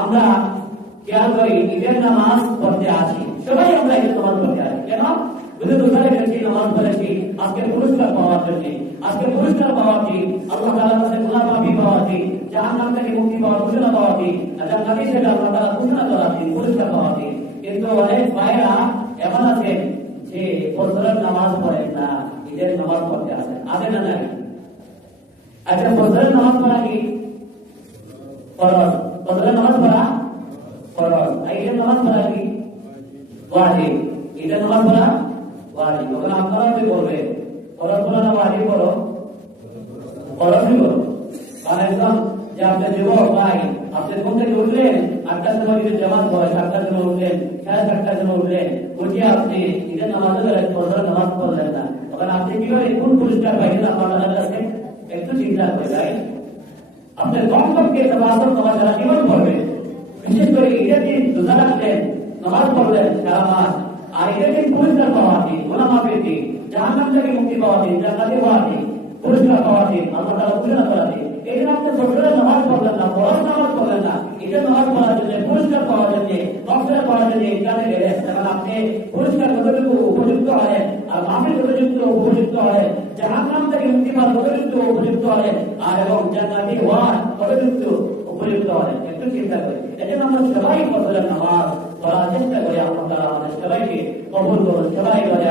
আমরা খেয়াল করি ঈদের নামাজ পড়তে আসি, সবাই আমরা ঈদের নামাজ পড়তে আসি কেন? বুঝে দোষারে গেছি, নামাজ পড়েছি আজকে পুরস্কার পাওয়ার জন্য, আজকে পুরস্কার পাওয়াটি আল্লাহ তাআলার কাছে গুনাহ মাফি পাওয়াটি, জাহান্নাম থেকে মুক্তি পাওয়ার ঘোষণা পাওয়াটি, জান্নাতি হিসেবে আল্লাহ তাআলা ঘোষণা করাটি, পুরস্কার পাওয়াটি। কিন্তু অনেক ভাইরা এমন আছে যে ফজরের নামাজ পড়েন না, ঈদের নামাজ পড়তে আসেন, আছে না নাই? আচ্ছা, ফজরের নামাজ পড়া কি ফরজ? ফজরের নামাজ পড়া ফরজ, আর ঈদের নামাজ পড়া কি ওয়াজিব? ঈদের নামাজ পড়া ওয়াজিব। তখন আপনারা কি করবেন? ফরজ পড়া না ওয়াজিব পড়ো? ফরজই করো। কারণ একদম যে আপনি যুবক ভাই, আপনি ঘুম থেকে উঠলেন 8টার সময় যদি জামাত হয়, 7টার সময় উঠলেন, 7:30টার সময় উঠলেন, উঠে আপনি ঈদের নামাজ ফজরের নামাজ পড়লেন না, তখন আপনি কিভাবে কোন পুরস্কার পাইছেন আপনার কাছে একটু চিন্তা করে যাই। আপনার কমপক্ষে নামাজ সারা জীবন পড়বেন, বিশেষ করে ঈদের দিন রোজা রাখলেন, নামাজ পড়লেন সারা মাস, আর ঈদের দিন পুরস্কার পাওয়া দিন, গুনাহ মাফের দিন, জাহান্নাম থেকে মুক্তি পাওয়া দিন, জান্নাতে হওয়া দিন, পুরস্কার পাওয়া দিন, আল্লাহ তাআলা ঘোষণা করা দিন। এই জন্য আপনি ফজরের নামাজ পড়লেন না, ফরজ নামাজ পড়লেন না, ঈদের নামাজ পড়ার জন্য, পুরস্কার পাওয়ার জন্য, মাফেরাত পাওয়ার জন্য ইসলামে গেলেন, তখন আপনি পুরস্কার কতটুকু উপযুক্ত হলেন, আর মাফের কতটুকু উপযুক্ত হলেন, জাহান্নাম থেকে মুক্তি পাওয়ার কতটুকু উপযুক্ত হলেন, আর এবং জান্নাতে হওয়ার কতটুকু উপযুক্ত হলেন, একটু চিন্তা করি। এজন্য আমরা সবাই ফজরের নামাজ পড়ার চেষ্টা করি। আল্লাহ তাআলা আমাদের সবাইকে কবুল করুন, সবাই বলে